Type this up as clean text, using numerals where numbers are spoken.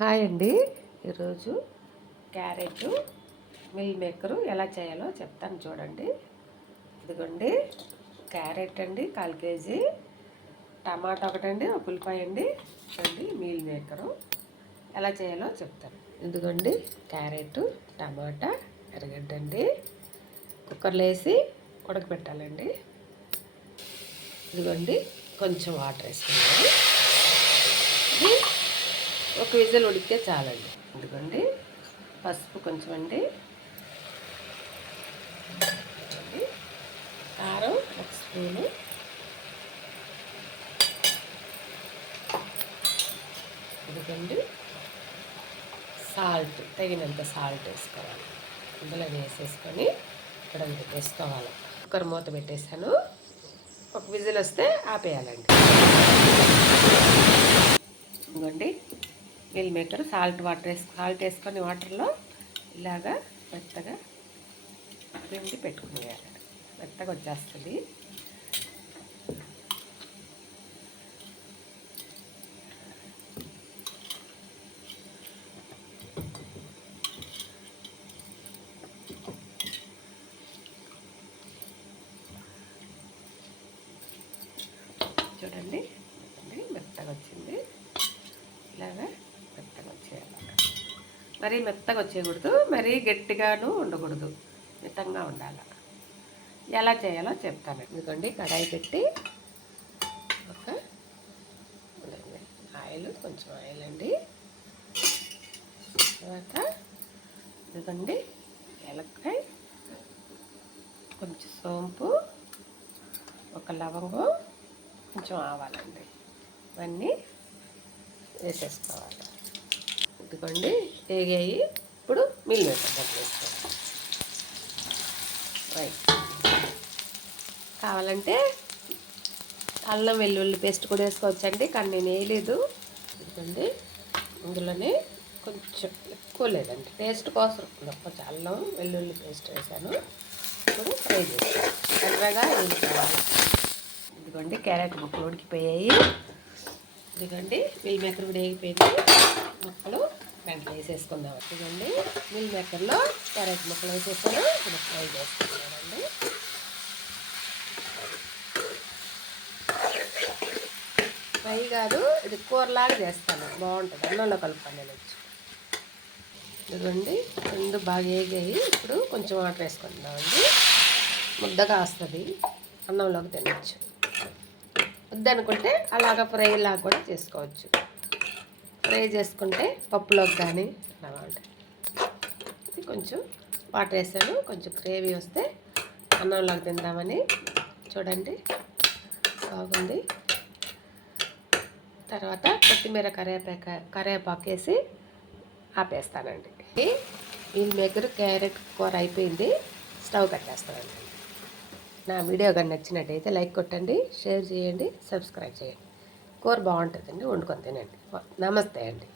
Hi అండి. ఈరోజు carrot meal maker ఎలా చేయాలో చెప్తాను చూడండి. ఇదిగోండి క్యారెట్ అండి 1/4 కేజీ, టమాటా ఒకటండి, ఒక ఉల్లిపాయ అండి, చూడండి మీల్ మేకరు ఎలా చేయాలో చెప్తాను. ఇదిగోండి క్యారెట్, టమాటా, ఎర్రగడ్డ అండి, కుక్కర్లో వేసి ఉడకబెట్టాలండి. ఇదిగోండి కొంచెం వాటర్ వేసుకున్నాను. ఇది ఒక విజిల్ ఉడికితే చాలండి. ఎందుకండి పసుపు కొంచెం అండి, కారం 1 స్పూను, ఎందుకండి సాల్ట్ తగినంత సాల్ట్ వేసుకోవాలి. ఇందులో వేసేసుకొని ఇక్కడ పెట్టేసుకోవాలి. కుక్కర్ మూత పెట్టేసాను. ఒక విజిల్ వస్తే ఆపేయాలండి. ఇదిగోండి మిల్ మేకర్ సాల్ట్ వేసుకొని వాటర్లో ఇలాగా మెత్తగా పిండి పెట్టుకునేయాలి. మెత్తగా వచ్చేస్తుంది. చూడండి మెత్తగా వచ్చింది. ఇలాగా మెత్తగా వచ్చేయాలి. మరీ మెత్తగా వచ్చేయకూడదు, మరీ గట్టిగాను ఉండకూడదు, మితంగా ఉండాలి. ఎలా చేయాలో చెప్తాను. ఎందుకండి కడాయి పెట్టి ఒక కొంచెం ఆయిల్ అండి, తర్వాత ఎందుకండి ఏలక్కాయ, కొంచెం సోంపు, ఒక లవంగం, కొంచెం ఆవాలండి, ఇవన్నీ వేసేసుకోవాలి. ఇదిగోండి వేగాయి. ఇప్పుడు మిల్ మేకర్ వేసుకోవాలి. కావాలంటే అల్లం వెల్లుల్లి పేస్ట్ కూడా వేసుకోవచ్చండి, కానీ నేను వేయలేదు. ఎందుకండి ఇందులోనే కొంచెం ఎక్కువ లేదండి, టేస్ట్ కోసం కొంచెం అల్లం వెల్లుల్లి పేస్ట్ వేసాను. ఇప్పుడు ఫ్రై చేస్తాను. ఎర్రగా వేసుకోవాలి. ఇదిగోండి క్యారెట్ ముక్కలు ఉడికిపోయాయి. ఇదిగోండి మిల్ మేకర్ కూడా వేగిపోయింది. ముక్కలు దాంట్లో వేసేసుకుందాం. ఇదిగోండి మిల్ మేకర్లో క్యారెట్ ముక్కలు వేసేసాను. ఇప్పుడు ఫ్రై చేసుకుంటానండి. ఫ్రై కాదు, ఇది కూరలాగా చేస్తాను, బాగుంటుంది. అన్నంలో కలుపుకొని తినచ్చు. ఇదిగోండి రెండు బాగా వేగాయి. ఇప్పుడు కొంచెం వాటర్ వేసుకుందామండి. ముద్దగా వస్తుంది, అన్నంలోకి తినచ్చు. వద్దనుకుంటే అలాగ ఫ్రై లాగా కూడా చేసుకోవచ్చు. ఫ్రై చేసుకుంటే పప్పులోకి కానీ అలా బాగుంటుంది. కొంచెం వాటర్ వేసాను, కొంచెం గ్రేవీ వస్తే అన్నంలోకి తిందామని. చూడండి బాగుంది. తర్వాత కొత్తిమీర కరివేపాకు వేసి ఆపేస్తానండి. మిల్ మేకర్ క్యారెట్ కూర అయిపోయింది. స్టవ్ కట్టేస్తానండి. నా వీడియో కానీ నచ్చినట్టయితే లైక్ కొట్టండి, షేర్ చేయండి, సబ్స్క్రైబ్ చేయండి. కూర బాగుంటుందండి, వండుకొని తినండి. నమస్తే అండి.